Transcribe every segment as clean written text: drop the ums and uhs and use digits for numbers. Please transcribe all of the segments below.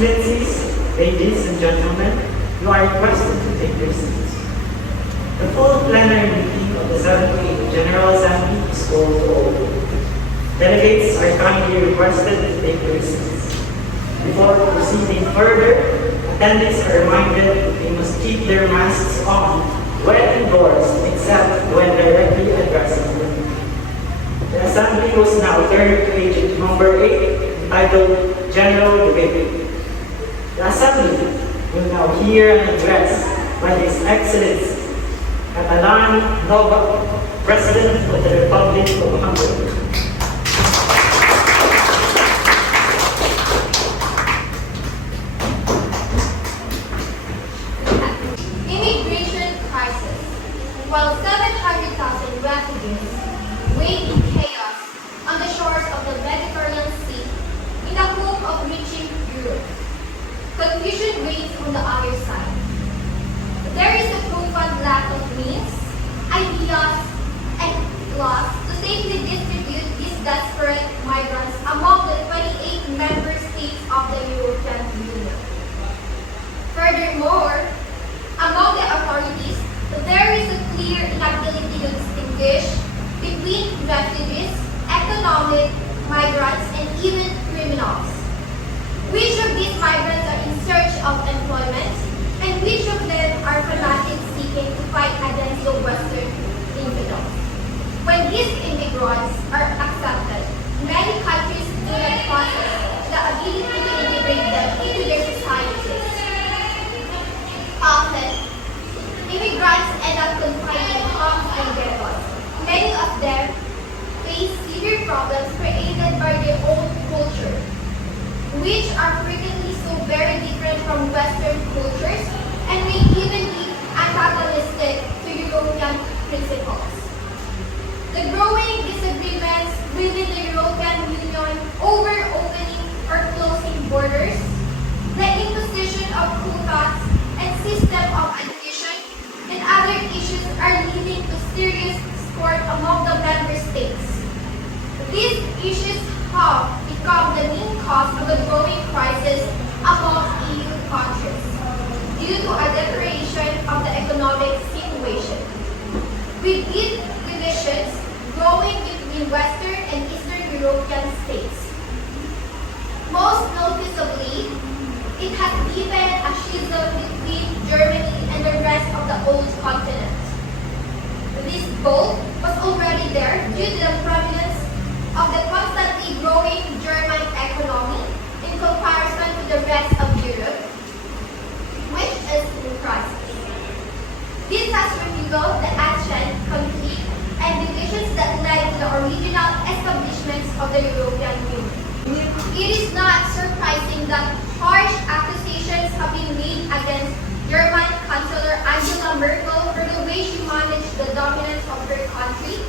Excellencies, ladies and gentlemen, you are requested to take your seats. The full plenary meeting of the 78th General Assembly is called to order. Delegates are kindly requested to take their seats. Before proceeding further, attendees are reminded that they must keep their masks on when indoors except when directly addressing them. The Assembly was now turned to agent number 8, entitled General Debate. The Assembly will now hear an address by His Excellency Catalan Nova, President of the Republic of Hungary. Immigration crisis. While 700,000 refugees wait in chaos on the shores of the Mediterranean Sea in the hope of reaching Europe, confusion reigns on the other side. There is a profound lack of means, ideas, and laws to safely distribute these desperate migrants among the 28 member states of the European Union. Furthermore, among the authorities, there is a clear inability to distinguish between refugees, economic migrants, and even criminals. Which of these migrants are in search of employment, and which of them are fanatics seeking to fight against the Western infidels? When these immigrants are accepted, many countries do not possess the ability to integrate them into their societies. Often, immigrants end up confined in homes and ghettos. Many of them face severe problems created by their own culture, which are frequently so very different from Western cultures and may even be antagonistic to European principles. The growing disagreements within the European Union over opening or closing borders, the imposition of quotas and system of admission, and other issues are leading to serious discord among the member states. These issues have become the main cause of the growing crisis among EU countries due to a deterioration of the economic situation, with these divisions growing between Western and Eastern European states. Most noticeably, it has deepened a schism between Germany and the rest of the old continent. This gulf was already there due to the prominence of the constantly growing German economy in comparison to the rest of Europe, which is in crisis. This has revealed the ancient conflict and divisions that led to the original establishments of the European Union. It is not surprising that harsh accusations have been made against German Chancellor Angela Merkel for the way she managed the dominance of her country,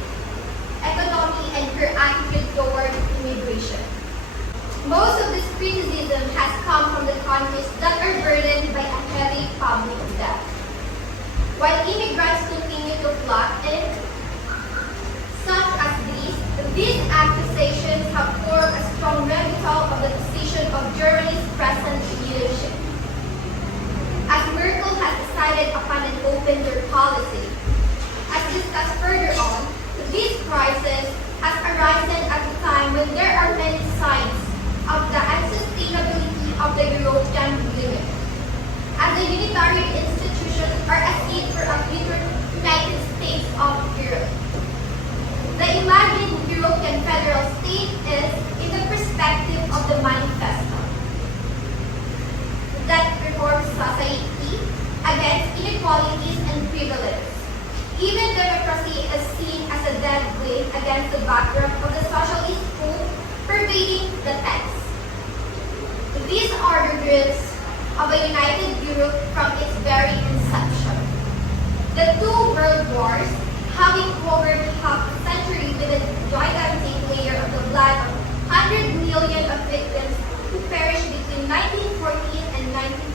economy, and her attitude toward immigration. Most of this criticism has come from the countries that are burdened by a heavy public debt. While immigrants continue to flood in, such as these accusations have formed a strong rebuttal of the position of Germany's present leadership. As Merkel has decided upon an open door policy, as discussed further on, this crisis has arisen at a time when there are many signs of the unsustainability of the European Union, as the unitary institutions are a seed for a future United States of Europe. The imagined European federal state is in the perspective of the manifesto that reforms society against inequalities and privileges. Even democracy is seen as a dead weight against the backdrop of the socialist hope pervading the text. These are the roots of a united Europe from its very inception. The two world wars, having covered half a century with a gigantic layer of the blood of 100 million of victims who perished between 1914 and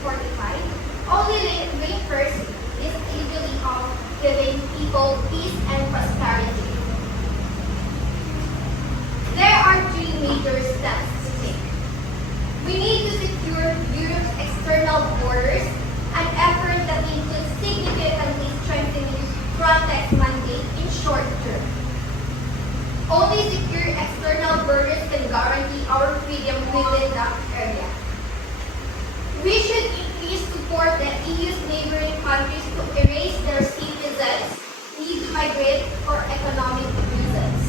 1945, only wafers is easily of giving people peace and prosperity. There are three major steps to take. We need to secure Europe's Only secure external borders can guarantee our freedom within that area. We should increase support that EU's neighboring countries to erase their citizens need to migrate for economic reasons.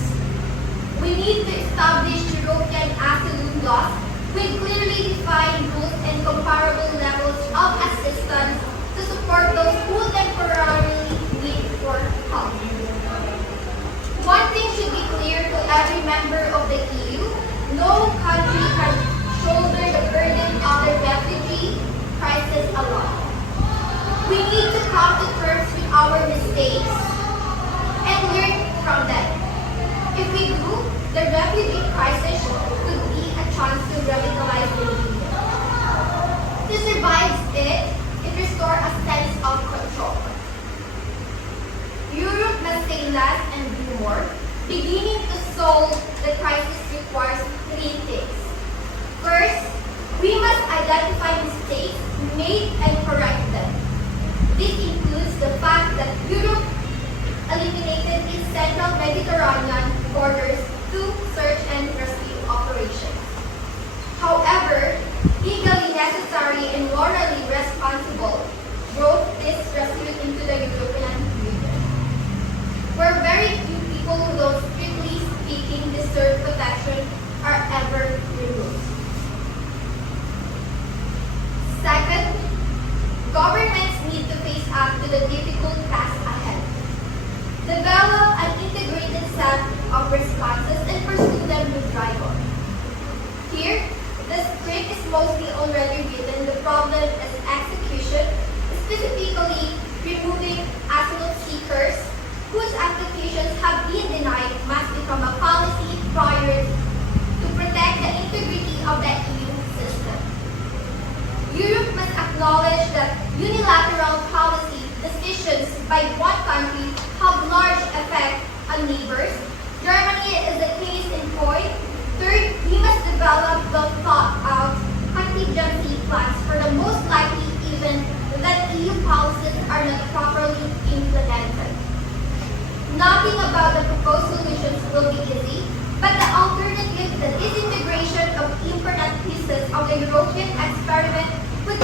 We need to establish European asylum laws with clearly defined rules and comparable levels of assistance to support those who temporarily need for help. One thing should be clear to every member of the EU: no country can shoulder the burden of the refugee crisis alone. We need to come to terms with our mistakes and learn from them. If we do, the refugee crisis could be a chance to revitalize the union. To survive it restores a sense of control. Europe must say less and do more. Beginning to solve the crisis requires three things. First, we must identify mistakes made and correct them. This includes the fact that Europe eliminated its central Mediterranean borders to search and rescue operations. However, legally necessary and morally responsible brought this rescue into the European Union, where very few people who, though strictly speaking, deserve protection are ever removed. Second, governments need to face up to the difficult task ahead. Develop an integrated set of responses and pursue them with rigor. Here, the script is mostly already written. The problem is execution, specifically removing asylum seekers whose applications have been denied must become a policy priority to protect the integrity of the EU system. Europe must acknowledge that unilateral policy decisions by one country have large effect on neighbors. Germany is a case in point. Third, we must develop well thought out contingency plans for the most likely event that EU policies are not properly implemented. Nothing about the proposed solutions will be easy, but the alternative, the disintegration of important pieces of the European experiment, would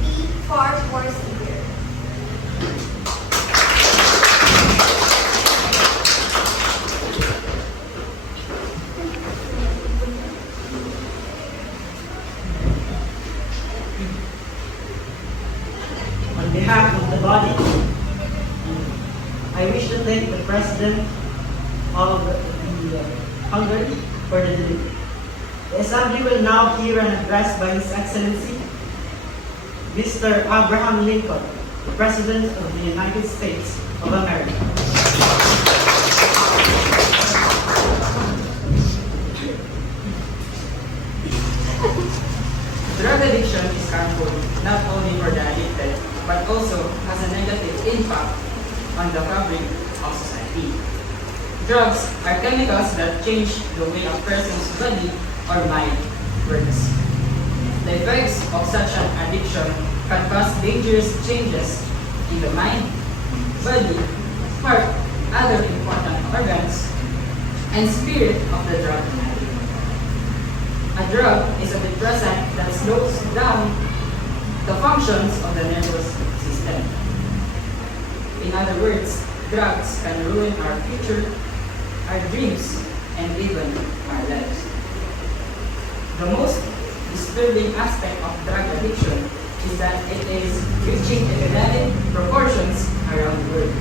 be far more severe. On behalf of the body, I wish to thank the President of the Hungary for the delivery. The Assembly will now hear an address by His Excellency, Mr. Abraham Lincoln, the President of the United States of America. Drug addiction is harmful not only for the addicted, but also has a negative impact on the fabric of society. Drugs are chemicals that change the way a person's body or mind works. The effects of such an addiction can cause dangerous changes in the mind, body, heart, other important organs, and spirit of the drug addict. A drug is a depressant that slows down the functions of the nervous system. In other words, drugs can ruin our future, our dreams, and even our lives. The most disturbing aspect of drug addiction is that it is reaching epidemic proportions around the world.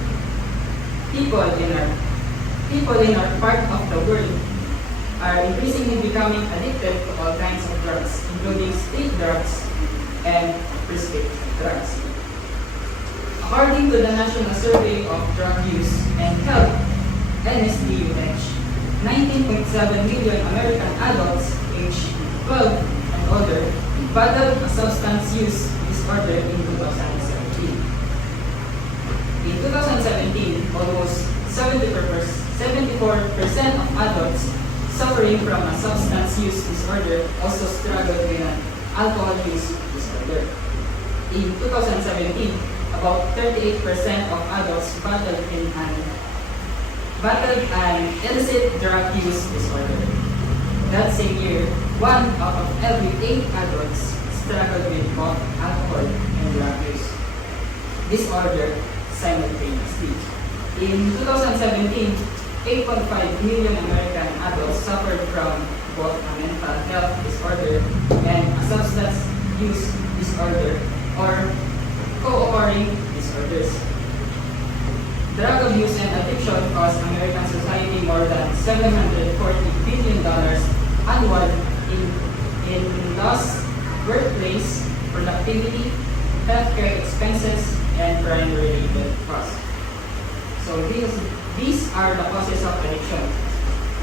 People in our part of the world are increasingly becoming addicted to all kinds of drugs, including street drugs and prescription drugs. According to the National Survey of Drug Use and Health, NSDUH, 19.7 million American adults aged 12 and older battled a substance use disorder in 2017. In 2017, almost 74% of adults suffering from a substance use disorder also struggled with an alcohol use disorder. In 2017, about 38% of adults battled in an battled an illicit drug use disorder. That same year, 1 out of every 8 adults struggled with both alcohol and drug use disorder simultaneously. In 2017, 8.5 million American adults suffered from both a mental health disorder and a substance use disorder or co-occurring disorders. Drug abuse and addiction cost American society more than $740 billion annual in lost workplace productivity, healthcare expenses, and crime-related costs. So these are the causes of addiction.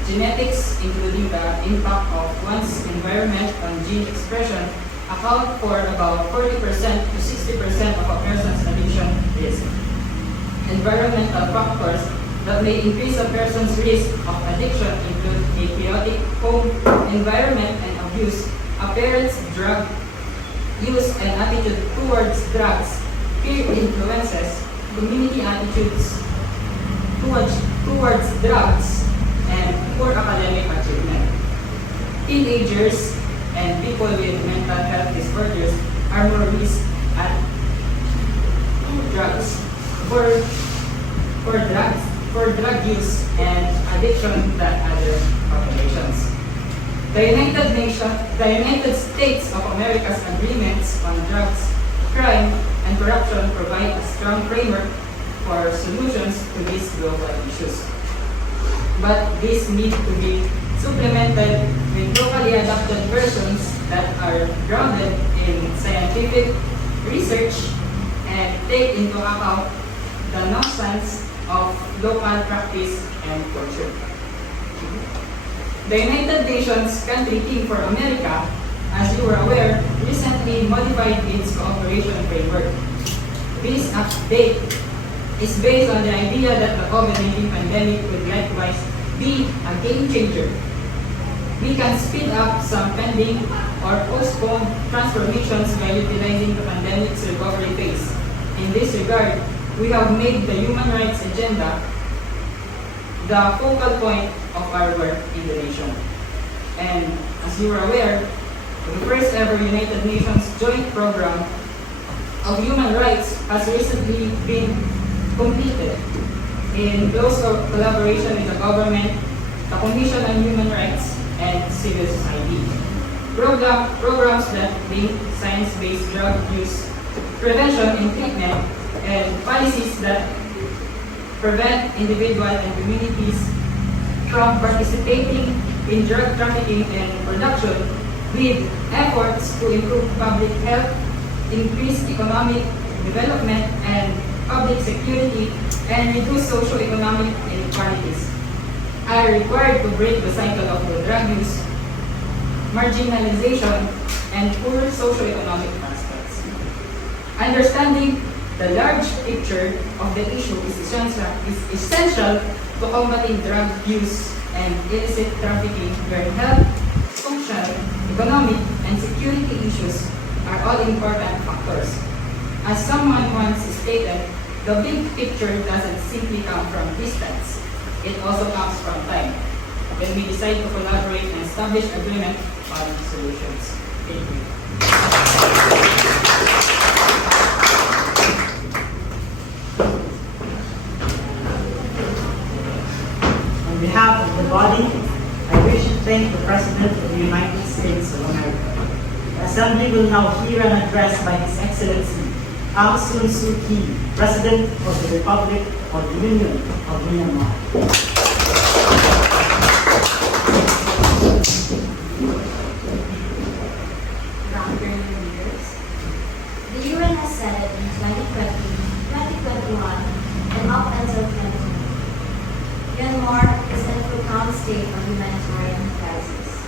Genetics, including the impact of one's environment on gene expression, account for about 40% to 60% of a person's addiction risk. Environmental factors that may increase a person's risk of addiction include a chaotic home environment and abuse, a parent's drug use and attitude towards drugs, peer influences, community attitudes towards drugs, and poor academic achievement. Teenagers and people with mental health disorders are more risk at drugs for drug use and addiction than other populations. The United States of America's agreements on drugs, crime, and corruption provide a strong framework for solutions to these global issues. But these need to be supplemented with locally adapted versions that are grounded in scientific research and take into account the nuances of local practice and culture. The United Nations Country Team for America, as you are aware, recently modified its cooperation framework. This update is based on the idea that the COVID-19 pandemic would likewise be a game changer. We can speed up some pending or postpone transformations by utilizing the pandemic's recovery phase. In this regard, we have made the human rights agenda the focal point of our work in the nation. And as you are aware, the first ever United Nations Joint Program of Human Rights has recently been completed in close collaboration with the government, the Commission on Human Rights, and civil society. Programs that link science-based drug use prevention and treatment, and policies that prevent individuals and communities from participating in drug trafficking and production, with efforts to improve public health, increase economic development and public security, and reduce socio-economic inequalities, are required to break the cycle of the drug use, marginalization, and poor socio-economic prospects. Understanding the large picture of the issue is essential to combating drug use and illicit trafficking, where health, social, economic, and security issues are all important factors. As someone once stated, the big picture doesn't simply come from distance, it also comes from time, when we decide to collaborate and establish agreement on solutions. Thank you. On behalf of the body, I wish to thank the President of the United States of America. The Assembly will now hear an address by His Excellency Aung San Suu Kyi, President of the Republic of the Union of Myanmar. The UN has said in 2020, 2021, and up until 2020, Myanmar is in a profound state of humanitarian crisis.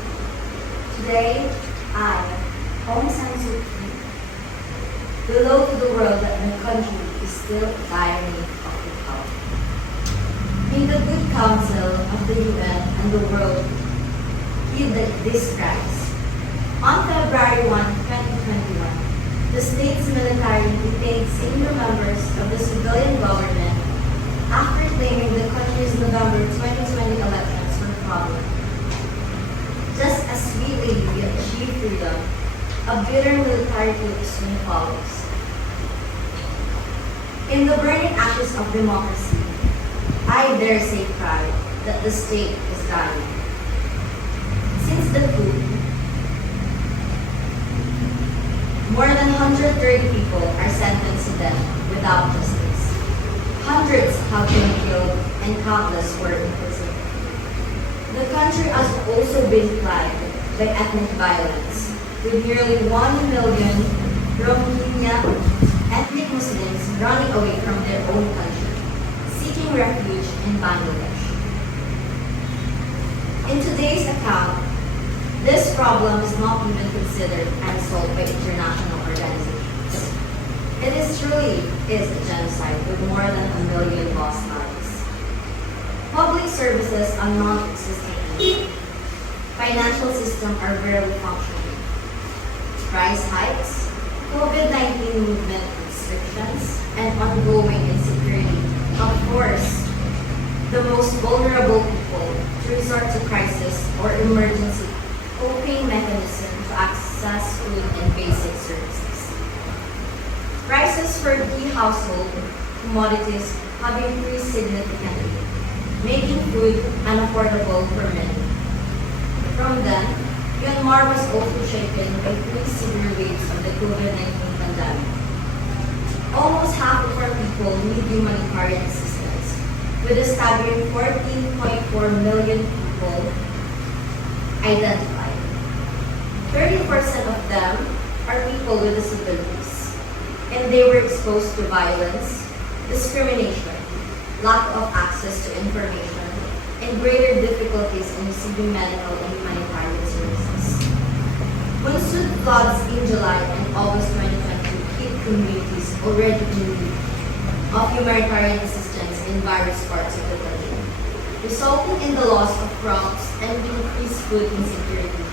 Today, I, Aung San Suu Kyi, below to the world that my country is still dire need of good help. May the good counsel of the UN and the world heed this crisis. On February 1, 2021, the state's military detained senior members of the civilian government after claiming the country's November 2020 elections were fraudulent. Just as sweet lady achieved freedom, a bitter military coup soon follows. In the burning ashes of democracy, I dare say proud that the state is dying. Since the coup, more than 130 people are sentenced to death without justice. Hundreds have been killed and countless were imprisoned. The country has also been plagued by ethnic violence, with nearly 1 million Rohingya ethnic Muslims running away from their own country, seeking refuge in Bangladesh. In today's account, this problem is not even considered and solved by international organizations. It is truly is a genocide with more than 1 million lost lives. Public services are non-existent. Financial systems are barely functioning. Price hikes, COVID-19 movement restrictions, and ongoing insecurity, of course, the most vulnerable people to resort to crisis or emergency coping mechanism to access food and basic services. Prices for key household commodities have increased significantly, making food unaffordable for many. From then, Myanmar was also shaken by 3 severe waves of the COVID-19 pandemic. Almost half of our people need humanitarian assistance, with a staggering 14.4 million people identified. 30% of them are people with disabilities, and they were exposed to violence, discrimination, lack of access to information, and greater difficulties in receiving medical and humanitarian services. Monsoon floods in July and August 2022 hit communities already in need of humanitarian assistance in various parts of the country, resulting in the loss of crops and increased food insecurity.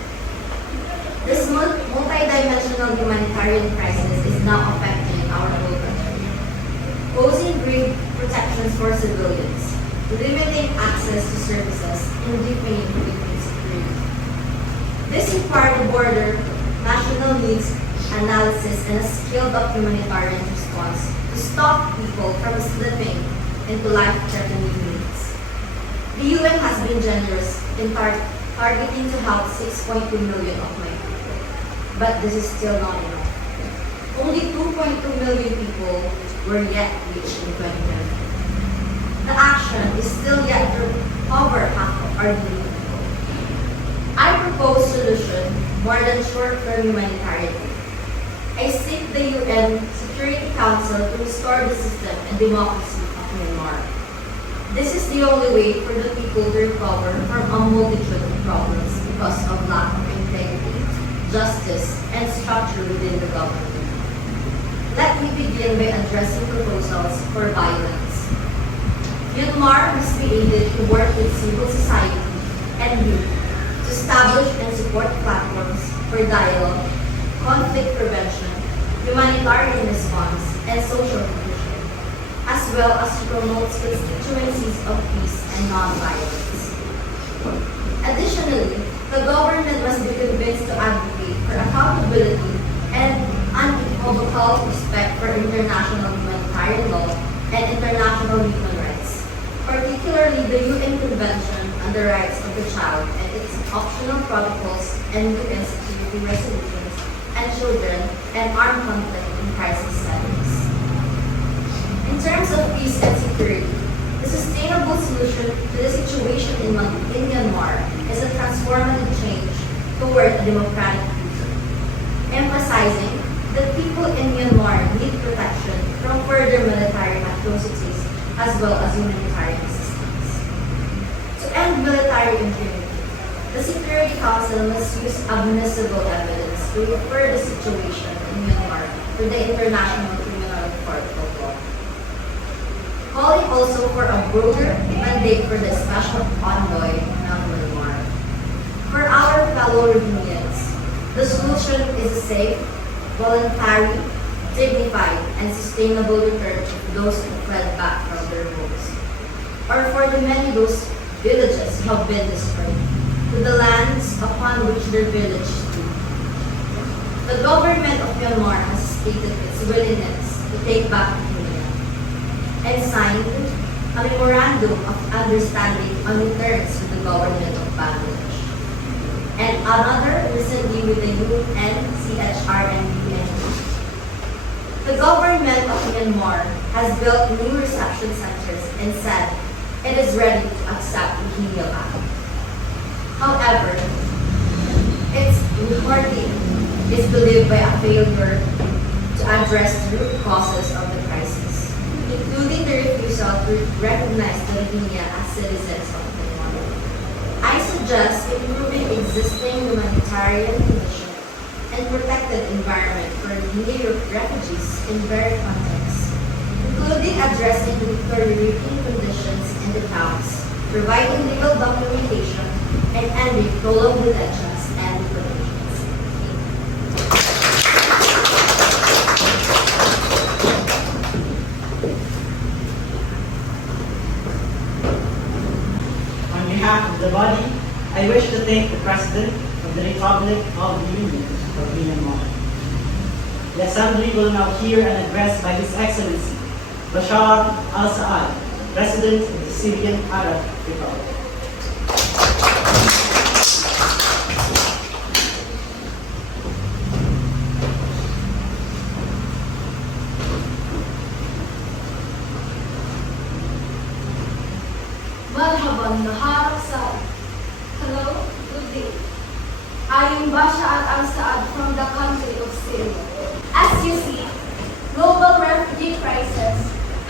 This multi-dimensional humanitarian crisis is now affecting our whole country, posing grave protections for civilians, limiting access to services, and deepening food insecurity. This required a border, national needs analysis, and a scaled-up humanitarian response to stop people from slipping into life-threatening needs. The UN has been generous in targeting to help 6.2 million of my people, but this is still not enough. Only 2.2 million people were yet reached in 2020. The action is still yet to cover half of our needy people. I propose solution more than short-term humanitarian aid. I seek the UN Security Council to restore the system and democracy of Myanmar. This is the only way for the people to recover from a multitude of problems because of lack of integrity, justice, and structure within the government. Let me begin by addressing proposals for violence. Myanmar must be aided to work with civil society and youth to establish and support platforms for dialogue, conflict prevention, humanitarian response, and social cohesion, as well as to promote constituencies of peace and non-violence. Additionally, the government must be convinced to advocate for accountability and unequivocal respect for international humanitarian law and international human rights, particularly the UN Convention on the Rights of the Child and its optional protocols and UN security resolutions and children and armed conflict in crisis settings. In terms of peace and security, the sustainable solution to the situation in Myanmar is a transformative change toward a democratic future, emphasizing that people in Myanmar need protection from further military atrocities as well as humanitarian assistance. To end military impunity, the Security Council must use admissible evidence to refer the situation in Myanmar to the International Criminal Court of Law. Calling also for a broader mandate for the Special Envoy of Myanmar. For our fellow Rohingyas, the solution is a safe, voluntary, dignified, and sustainable return of those who fled back from their homes. or for the many those villages who have been destroyed, to the lands upon which their village stood. The government of Myanmar has stated its willingness to take back India and signed a memorandum of understanding on the terms with the government of Bangladesh, and another recently with the UNCHR and BSN. The government of Myanmar has built new reception centers and said it is ready to accept Rohingya back. However, its reporting is believed by a failure to address the root causes of the crisis, including the refusal to recognize the Rohingya as citizens of Myanmar. I suggest improving existing humanitarian conditions and protected environment for Rohingya refugees in various contexts, including addressing the deteriorating conditions in the camps, providing legal documentation, and ending prolonged detentions and deportations. On behalf of the body, I wish to thank the President of the Republic of the Union of Myanmar. The Assembly will now hear an address by His Excellency Bashar al-Assad, President of the Syrian Arab Republic. Marhaban Nahar Saad. Hello, good day. I am Bashar al-Assad from the country of Syria. As you see, global refugee crisis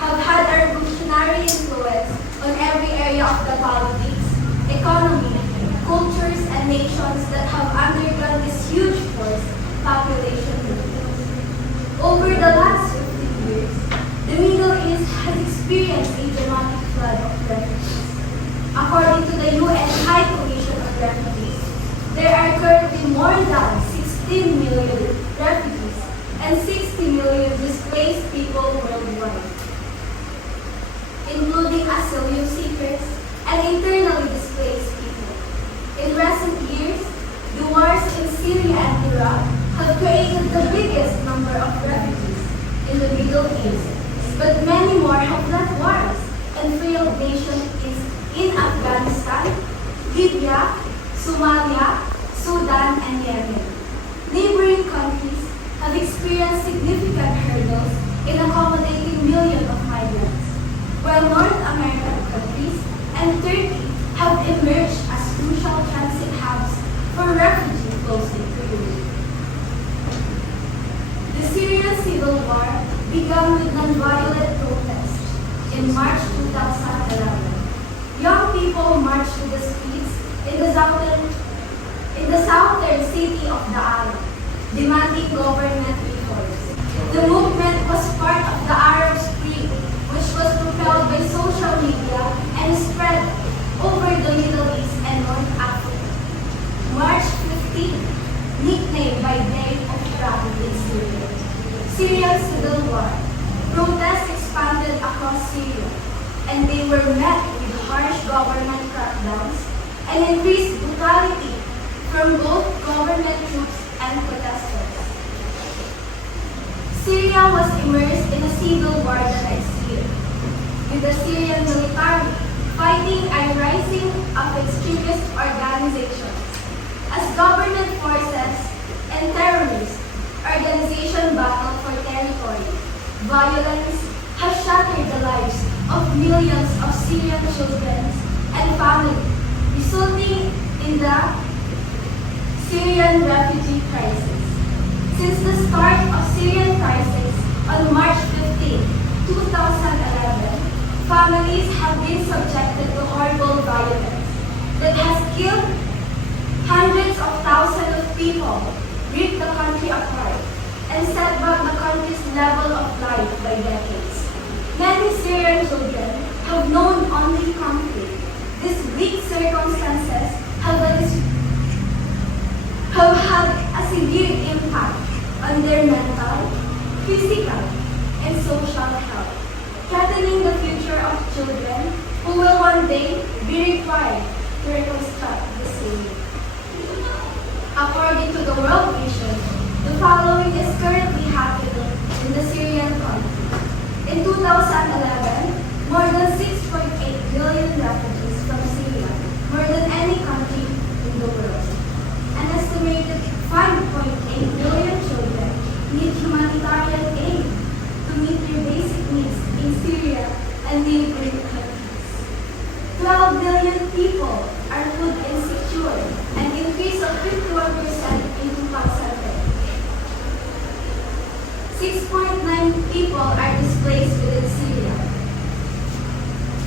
have had a revolutionary influence on every area of the politics, economy, cultures, and nations that have undergone this huge forced population movement. Over the last 15 years, the Middle East has experienced a dramatic flood of refugees. According to the UN High Commission on Refugees, there are currently more than 16 million refugees and 60 million displaced people worldwide, including asylum seekers and internally displaced people. In recent years, the wars in Syria and Iraq have created the biggest number of refugees in the Middle East, but many more have left wars and failed nations in Afghanistan, Libya, Somalia, Sudan, and Yemen. Neighboring countries have experienced significant hurdles in accommodating millions of migrants, while North American countries and Turkey have emerged as crucial transit hubs for refugee flows in Europe. The Syrian civil war began with nonviolent protests in March 2011. Young people marched to the streets in the southern city of Daara, demanding government reforms. The movement was part of the Arab Spring, which was propelled by social media and spread over the Middle East and North Africa. March 15, nicknamed by Day of Travel in Syria. Syrian Civil War. Protests expanded across Syria, and they were met with harsh government crackdowns and increased brutality from both government troops and protesters. Syria was immersed in a civil war the next year, with the Syrian military fighting a rising of extremist organizations as government forces and terrorist organizations battle for territory. Violence has shattered the lives of millions of Syrian children and families, resulting in the Syrian refugee crisis. Since the start of Syrian crisis on March 15, 2011, families have been subjected to horrible violence that has killed hundreds of thousands of people, ripped the country apart, and set back the country's level of life by decades. Many Syrian children have known only conflict. These bleak circumstances have had a severe impact on their mental, physical, and social health, threatening the future of children who who will one day be required to reconstruct the Syria. According to the World Vision, the following is currently happening in the Syrian conflict. In 2011, more than 6.8 million refugees from Syria, more than any country in the world. An estimated 5.8 million children need humanitarian aid to meet their basic needs in Syria and neighboring countries. 12 million people are food insecure, an increase of 51% in 2010. 6.9 people are displaced within Syria.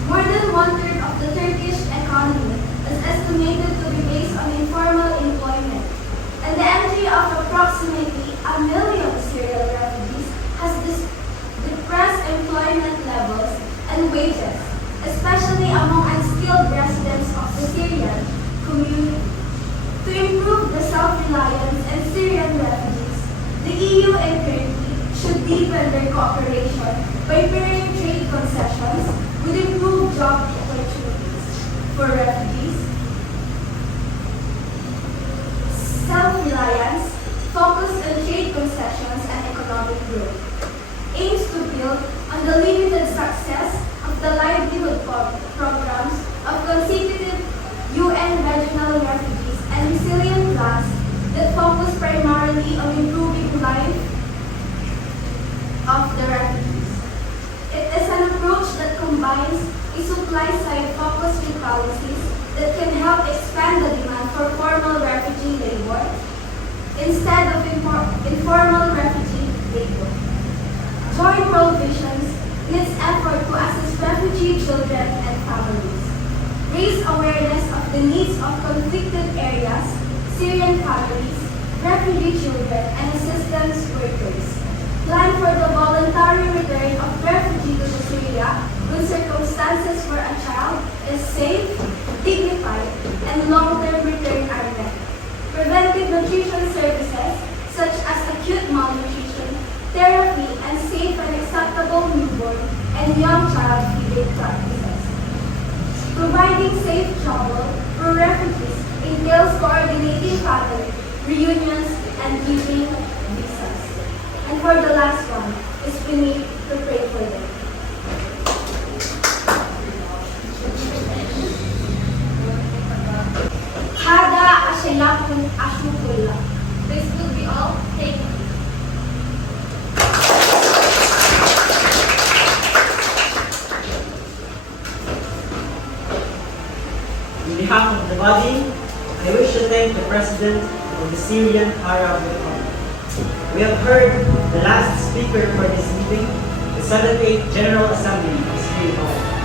More than one-third of the Turkish economy is estimated to be based on informal employment, and the entry of approximately 1 million Syrian refugees has depressed employment levels and wages, especially among unskilled residents of the Syrian community. To improve the self-reliance and Syrian refugees, the EU and Turkey should deepen their cooperation by pairing trade concessions with improved job opportunities for refugees. Self-reliance, focused on trade concessions and economic growth, aims to build on the limited success of the livelihood programs of consecutive UN regional refugees and resilient plans that focus primarily on improving life of the refugees. It is an approach that combines a supply-side focus with policies that can help expand the demand for formal refugee labor instead of informal refugee labor. Joint World Visions needs effort to assist refugee children and families, raise awareness of the needs of conflicted areas, Syrian families, refugee children, and assistance workers. Plan for the voluntary return of refugees to Syria when circumstances for a child is safe, dignified, and long-term return are met. Preventive nutrition services such as acute malnutrition, therapy, and safe and acceptable newborn and young child feeding practices. Providing safe travel for refugees entails coordinating family reunions and giving visas. And for the last one is we need to pray for them. Hada asyalakun asyukullah. This will be all. Thank you. On behalf of the body, I wish to thank the President of the Syrian Arab Republic. We have heard the last speaker for this meeting, the 78th General Assembly of Syria.